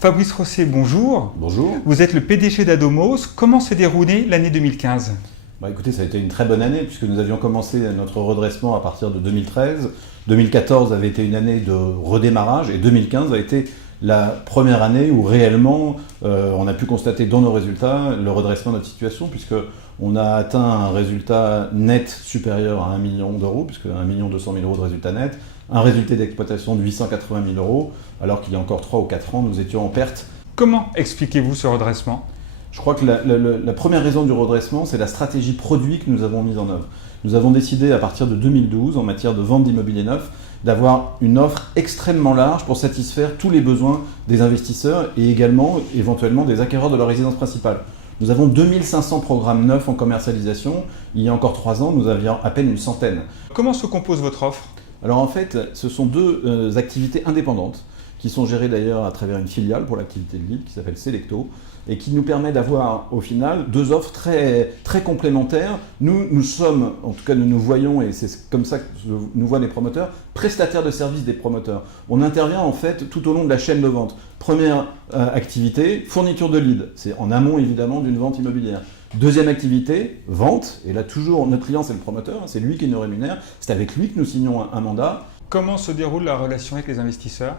Fabrice Rosset, bonjour. Bonjour. Vous êtes le PDG d'Adomos. Comment s'est déroulée l'année 2015 ? Écoutez, ça a été une très bonne année puisque nous avions commencé notre redressement à partir de 2013. 2014 avait été une année de redémarrage et 2015 a été la première année où réellement on a pu constater dans nos résultats le redressement de notre situation puisque on a atteint un résultat net supérieur à 1 million d'euros, puisque 1 200 000 euros de résultat net, un résultat d'exploitation de 880 000 euros, alors qu'il y a encore 3 ou 4 ans, nous étions en perte. Comment expliquez-vous ce redressement ? Je crois que la première raison du redressement, c'est la stratégie produit que nous avons mise en œuvre. Nous avons décidé à partir de 2012, en matière de vente d'immobilier neuf, d'avoir une offre extrêmement large pour satisfaire tous les besoins des investisseurs et également, éventuellement, des acquéreurs de leur résidence principale. Nous avons 2500 programmes neufs en commercialisation. Il y a encore 3 ans, nous avions à peine une centaine. Comment se compose votre offre ? Alors en fait, ce sont deux activités indépendantes qui sont gérées d'ailleurs à travers une filiale pour l'activité de lead qui s'appelle Selecto et qui nous permet d'avoir au final deux offres très, très complémentaires. Nous sommes, en tout cas nous voyons, et c'est comme ça que nous voient les promoteurs, prestataires de services des promoteurs. On intervient en fait tout au long de la chaîne de vente. Première activité, fourniture de lead. C'est en amont évidemment d'une vente immobilière. Deuxième activité, vente. Et là toujours, notre client c'est le promoteur, c'est lui qui nous rémunère. C'est avec lui que nous signons un mandat. Comment se déroule la relation avec les investisseurs ?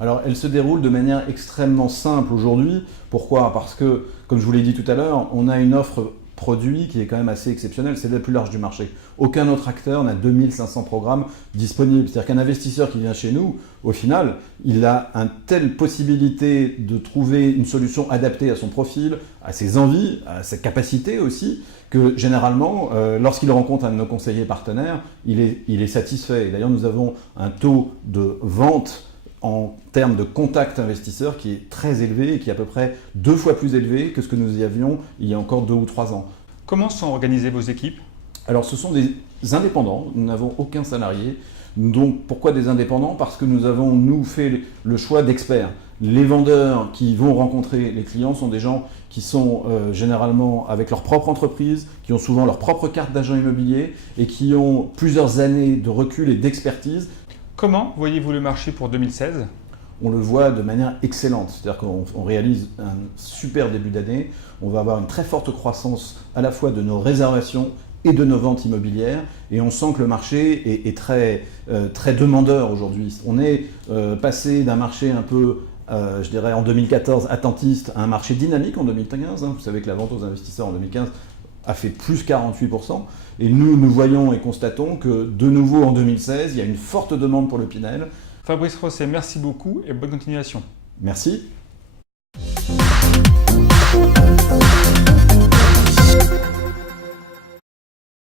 Alors, elle se déroule de manière extrêmement simple aujourd'hui. Pourquoi ? Parce que, comme je vous l'ai dit tout à l'heure, on a une offre produit qui est quand même assez exceptionnelle. C'est la plus large du marché. Aucun autre acteur n'a 2500 programmes disponibles. C'est-à-dire qu'un investisseur qui vient chez nous, au final, il a une telle possibilité de trouver une solution adaptée à son profil, à ses envies, à ses capacités aussi, que généralement, lorsqu'il rencontre un de nos conseillers partenaires, il est satisfait. Et d'ailleurs, nous avons un taux de vente en termes de contact investisseur qui est très élevé et qui est à peu près 2 fois plus élevé que ce que nous y avions il y a encore 2 ou 3 ans. Comment sont organisées vos équipes ? Alors ce sont des indépendants, nous n'avons aucun salarié. Donc pourquoi des indépendants ? Parce que nous avons, nous, fait le choix d'experts. Les vendeurs qui vont rencontrer les clients sont des gens qui sont généralement avec leur propre entreprise, qui ont souvent leur propre carte d'agent immobilier et qui ont plusieurs années de recul et d'expertise. Comment voyez-vous le marché pour 2016 ? On le voit de manière excellente, c'est-à-dire qu'on réalise un super début d'année, on va avoir une très forte croissance à la fois de nos réservations et de nos ventes immobilières, et on sent que le marché est très, très demandeur aujourd'hui. On est passé d'un marché un peu, je dirais en 2014, attentiste, à un marché dynamique en 2015. Vous savez que la vente aux investisseurs en 2015 a fait plus 48%. Et nous voyons et constatons que de nouveau en 2016, il y a une forte demande pour le Pinel. Fabrice Rosset, merci beaucoup et bonne continuation. Merci.